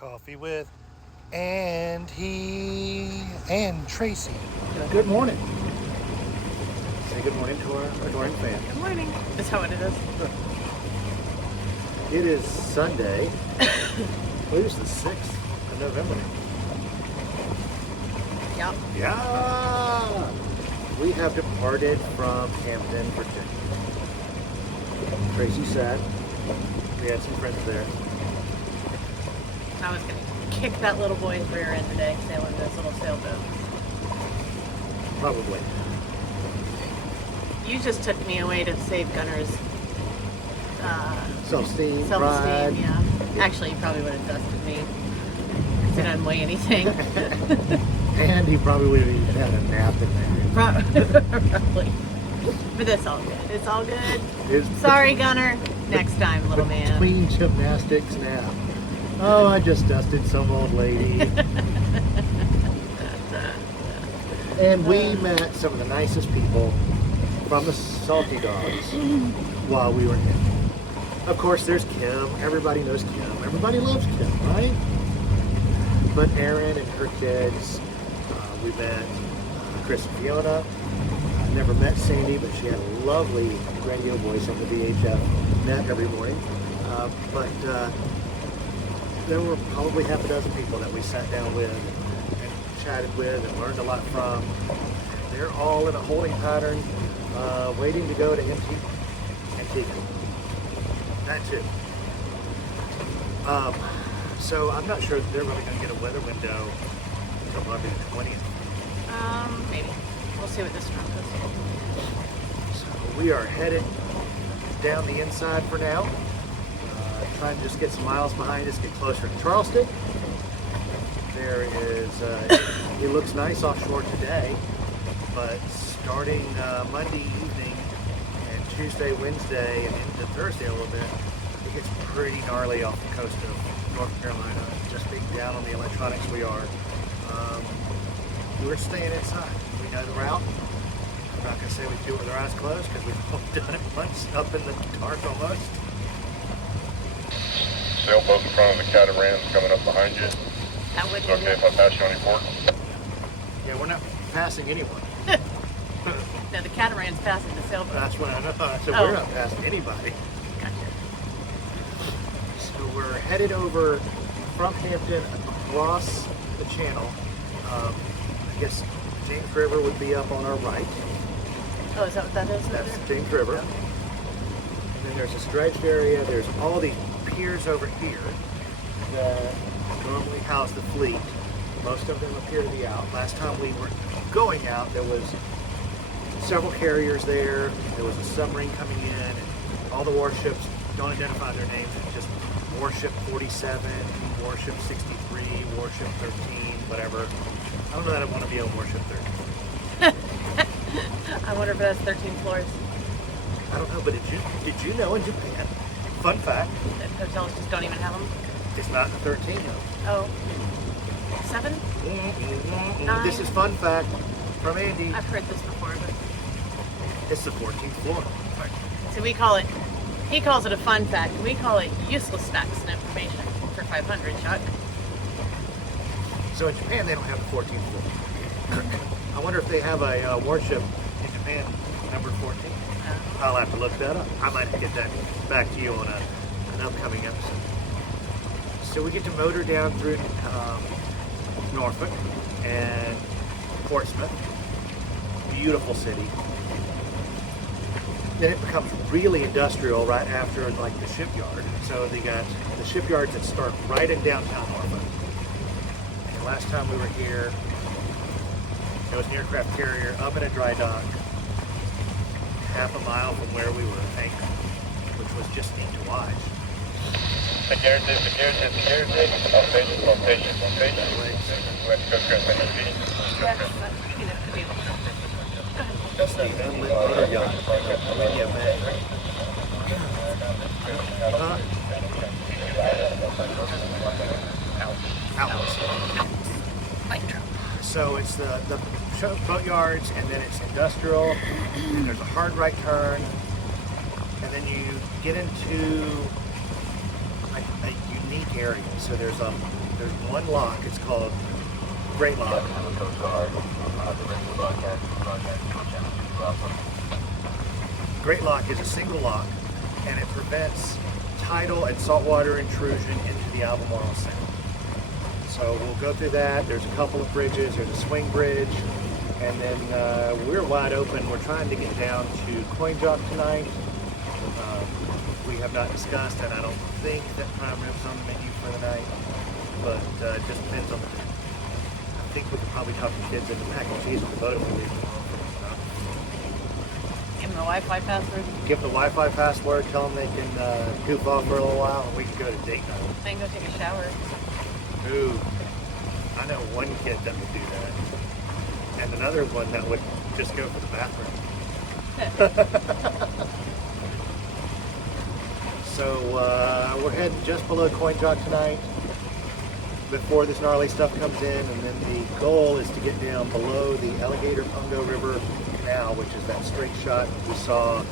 Coffee with Andy and Tracy. Good morning. Say good morning to our adoring fans. Good morning. That's how it is. It is Sunday. I believe it's the 6th of November. Yep. Yeah. We have departed from Hampton, Virginia. Tracy said we had some friends there. I was going to kick that little boy's rear end today sailing this little sailboat. Probably. You just took me away to save Gunner's Self-esteem, pride. self-esteem. Yeah. Actually, you probably would have dusted me because it doesn't weigh anything. And he probably would have even had a nap in there. Probably. But that's all good. It's all good. Sorry, Gunner. Next time, little man. Between gymnastics nap. Oh, I just dusted some old lady. And we met some of the nicest people from the Salty Dogs while we were in. Of course, there's Kim. Everybody knows Kim. Everybody loves Kim, right? But Erin and her kids, we met Chris and Fiona. I never met Sandy, but she had a lovely radio voice on the VHF net every morning. But there were probably half a dozen people that we sat down with and chatted with and learned a lot from. They're all in a holding pattern, waiting to go to Antigua. That too. So I'm not sure that they're really going to get a weather window until probably the 20th. Maybe. We'll see what this storm does. So we are headed down the inside for now. Trying to just get some miles behind us, get closer to Charleston. There is, it looks nice offshore today, but starting Monday evening and Tuesday, Wednesday, and into Thursday a little bit, it gets pretty gnarly off the coast of North Carolina. Just being down on the electronics we are. We're staying inside. We know the route. I'm not going to say we do it with our eyes closed because we've all done it once up in the dark almost. Sailboat in front of the catamarans coming up behind you. That would Is it okay if I pass you on your port? Yeah, we're not passing anyone. No, the catamaran's passing the sailboat. That's what I know. So Oh. we're not passing anybody. Gotcha. So we're headed over from Hampton across the channel. I guess James River would be up on our right. Oh, is that what that is? That's James River. And then there's this dredged area. There's all the piers over here that normally house the fleet. Most of them appear to be out. Last time we were going out, there was several carriers there. There was a submarine coming in, and all the warships don't identify their names. It's just Warship 47, Warship 63, Warship 13, whatever. I don't know that I want to be on Warship 13. I wonder if it has 13 floors. I don't know, but did you know in Japan, fun fact, That hotels just don't even have them. it's not 13 though. Oh. 7? This is fun fact from Andy. I've heard this before, but It's the 14th floor. so we call it. He calls it a fun fact. We call it useless facts and information for 500, Chuck. So in Japan, they don't have the 14th floor. I wonder if they have a warship in Japan, number 14. I'll have to look that up. I might get that back to you on an upcoming episode. So we get to motor down through Norfolk and Portsmouth. Beautiful city. Then it becomes really industrial right after like the shipyard. So they got the shipyards that start right in downtown Norfolk. And last time we were here, there was an aircraft carrier up in a dry dock, half a mile from where we were anchored, which was just neat to watch. Security. West Coast Transportation. Yeah, but, you know, could be. That's the unlit motor yacht. Amelia Bay. Outlets. Light truck. So it's the boat yards, and then it's industrial, and there's a hard right turn, and then you get into like a unique area. So there's one lock. It's called Great Lock. Great Lock is a single lock, and it prevents tidal and saltwater intrusion into the Albemarle Sound. So we'll go through that. There's a couple of bridges. There's a swing bridge, and then we're wide open. We're trying to get down to Coin Jock tonight. We have not discussed, and I don't think that prime rib's on the menu for the night, but it just depends on the day. I think we could probably talk the kids into mac and cheese on the boat if we leave them home. Give them the Wi-Fi password. Give them the Wi-Fi password, tell them they can goof off for a little while, and we can go to date night. Then go take a shower. Ooh, I know one kid that would do that, and another one that would just go for the bathroom. So we're heading just below Coin Jock tonight before this gnarly stuff comes in, and then the goal is to get down below the Alligator Pungo River Canal, which is that straight shot. We saw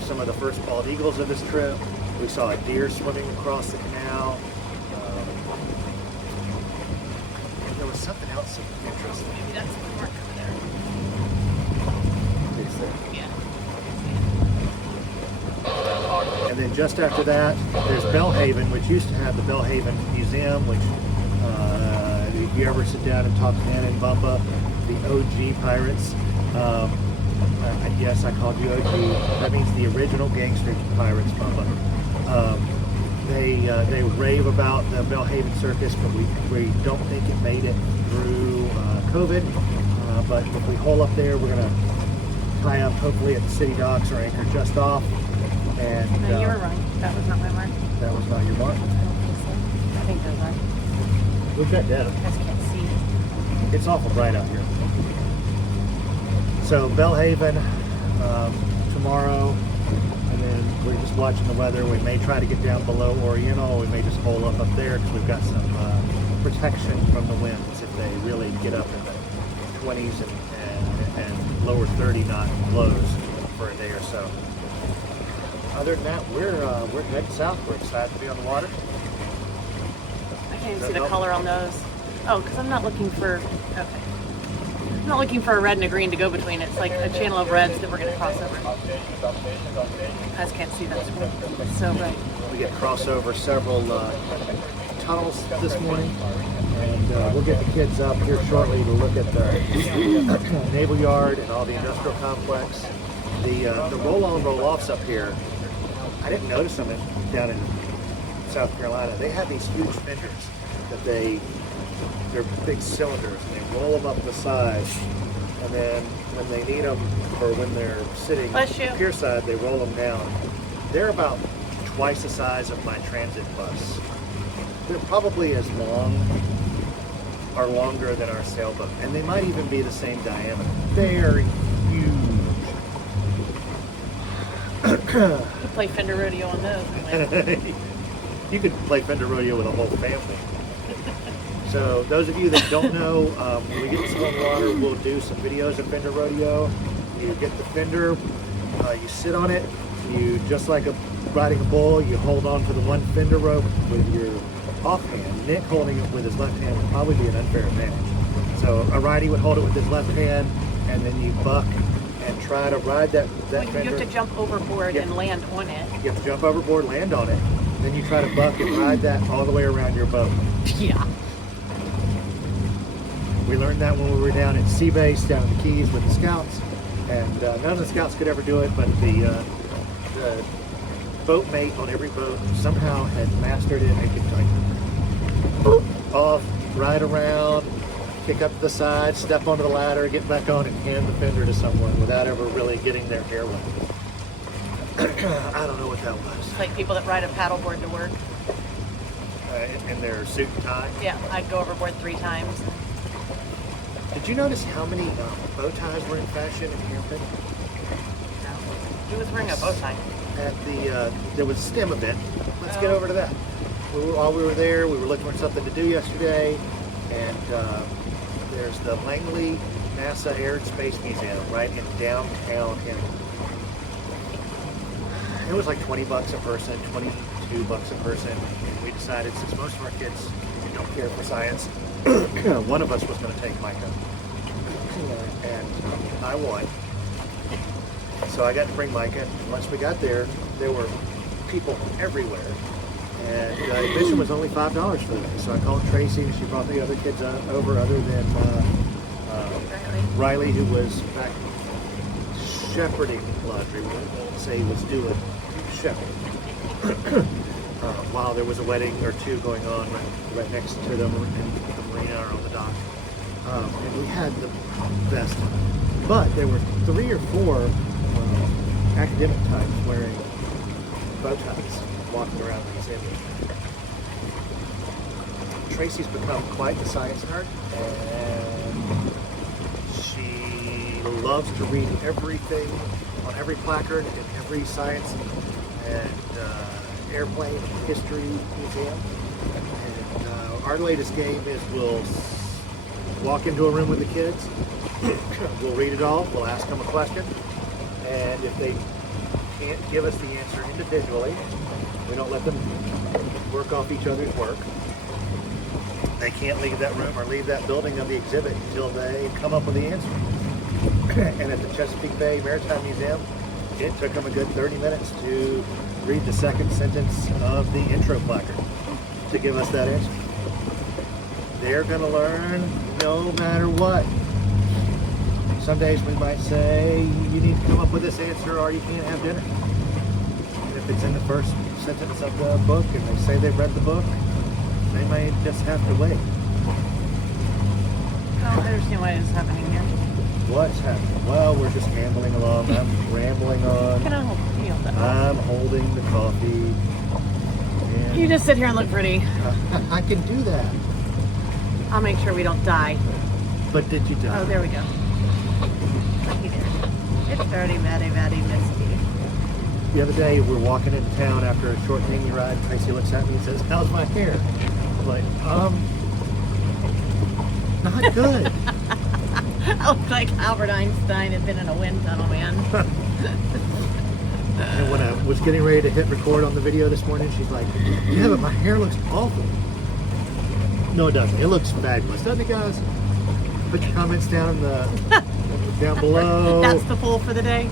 some of the first bald eagles of this trip. We saw a deer swimming across the canal. There was something else interesting. Maybe that's the mark over there. Yeah. And then just after that, there's Bellhaven, which used to have the Bellhaven Museum, which if you ever sit down and talk to Nana and Bumba, the OG pirates, yes, I called you OG. That means the original gangster pirates, Bumba. They rave about the Bellhaven Circus, but we don't think it made it through COVID. But if we hole up there, we're going to tie up hopefully at the city docks or anchor just off. And No, you were wrong. That was not my mark. that was not your mark. I think those are. We'll check that. I just can't see. It's awful bright out here. So Bellhaven tomorrow, and then we're just watching the weather. We may try to get down below Oriental. We may just hole up there because we've got some protection from the winds if they really get up in the 20s and lower 30 knot blows for a day or so. Other than that, we're heading south. We're excited to be on the water. I can't even see the color on those. Oh, because I'm not looking for. Okay. I'm not looking for a red and a green to go between. It's like a channel of reds that we're going to cross over. I just can't see that. It's so bright. We get crossover several tunnels this morning, and we'll get the kids up here shortly to look at the naval yard and all the industrial complex. The roll-on, roll-offs up here, I didn't notice them down in South Carolina. They have these huge fenders that they're big cylinders, and they roll them up the side, and then when they need them, or when they're sitting pier side, they roll them down. They're about twice the size of my transit bus. They're probably as long or longer than our sailboat, and they might even be the same diameter. They're huge. You could play fender rodeo on those. You could play fender rodeo with a whole family. So those of you that don't know, when we get to small water, we'll do some videos of fender rodeo. You get the fender, you sit on it, you just like riding a bull, you hold on to the one fender rope with your offhand. Nick holding it with his left hand would probably be an unfair advantage. So a righty would hold it with his left hand, and then you buck and try to ride that fender. You have to jump overboard and land on it. You have to jump overboard, land on it, then you try to buck and ride that all the way around your boat. Yeah. We learned that when we were down at Sea Base, down in the Keys with the scouts, and none of the scouts could ever do it, but the boat mate on every boat somehow had mastered it and could like off, ride around, kick up the side, step onto the ladder, get back on, and hand the fender to someone without ever really getting their hair wet. I don't know what that was. It's like people that ride a paddleboard to work. In their suit and tie. Yeah, I'd go overboard 3 times. Did you notice how many bow ties were in fashion in Hampton? No. Who was wearing a bow tie? At the there was a STEM event. Let's get over to that. While we were there, we were looking for something to do yesterday, and there's the Langley NASA Air and Space Museum right in downtown Hampton. It was like $20 a person, 22 $2 a person. And we decided, since most of our kids don't care for science, one of us was going to take Micah. And I won. So I got to bring Micah. And once we got there, there were people everywhere. And admission was only $5 for the day. So I called Tracy, and she brought the other kids over, other than Riley, who was back shepherding laundry. We won't say he was doing shepherding. While there was a wedding or two going on right next to them in the marina or on the dock. And we had the best time. But there were 3 or 4 academic types wearing bow ties walking around the museum. Tracy's become quite the science nerd, and she loves to read everything on every placard in every science and airplane history museum. And our latest game is we'll walk into a room with the kids, we'll read it all, we'll ask them a question, and if they can't give us the answer individually, we don't let them work off each other's work. They can't leave that room or leave that building of the exhibit until they come up with the answer. And at the Chesapeake Bay Maritime Museum, it took them a good 30 minutes to read the second sentence of the intro placard to give us that answer. They're going to learn no matter what. Some days we might say, you need to come up with this answer or you can't have dinner. And if it's in the first sentence of the book and they say they've read the book, they may just have to wait. I don't understand why it's happening here. What's happening? Well, we're just ambling along. I'm rambling on. Can I hold that? I'm holding the coffee. And You just sit here and look pretty. I can do that. I'll make sure we don't die. But did you die? Oh, there we go. Lucky there. It's very, very, very misty. The other day, we're walking into town after a short mini ride. Tracy looks at me and says, "How's my hair?" I'm like, not good. I look like Albert Einstein had been in a wind tunnel, man. And when I was getting ready to hit record on the video this morning, she's like, "Yeah, but my hair looks awful." No, it doesn't. It looks fabulous, doesn't it, guys? Put your comments down down below. That's the poll for the day.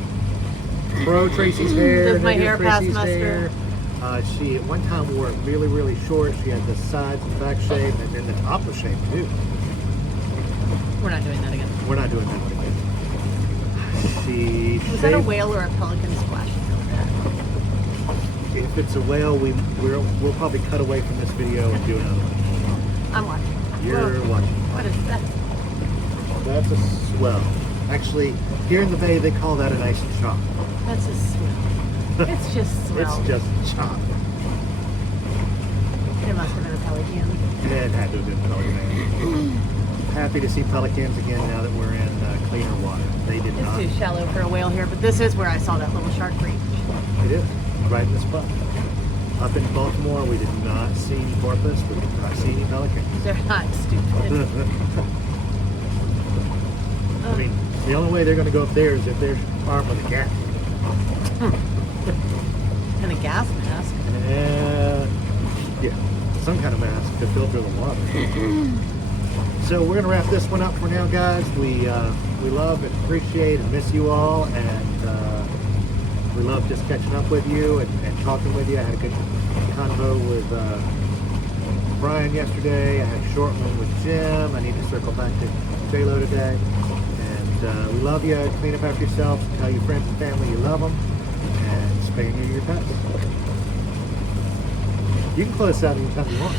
Pro Tracy's hair. Does my negative hair pass Tracy's muster? hair. She at one time wore it really, really short. She had the sides and back shaved, and then the top was shaved too. We're not doing that again. We're not doing that one again. Was that a whale or a pelican splash? If it's a whale, we'll probably cut away from this video and do another one. I'm watching. You're watching. What is that? That's a swell. Actually, here in the bay, they call that a nice chop. That's a swell. It's just swell. It's just chop. It must have been a pelican. It had to have been pelican. Happy to see pelicans again now that we're in cleaner water. They did not. It's too shallow for a whale here, but this is where I saw that little shark breach. It is, right in the spot. Up in Baltimore, we did not see any porpoise. We did not see any pelicans. They're not stupid. I mean, the only way they're going to go up there is if they're armed with a gas. And a gas mask. Yeah, some kind of mask to filter the water. So we're going to wrap this one up for now, guys. We love and appreciate and miss you all, and we love just catching up with you and talking with you. I had a good convo with Brian yesterday. I had a short one with Jim. I need to circle back to J-Lo today. And we love you. Clean up after yourselves. Tell your friends and family you love them. And spay and neuter your pets. You can close this out anytime you want.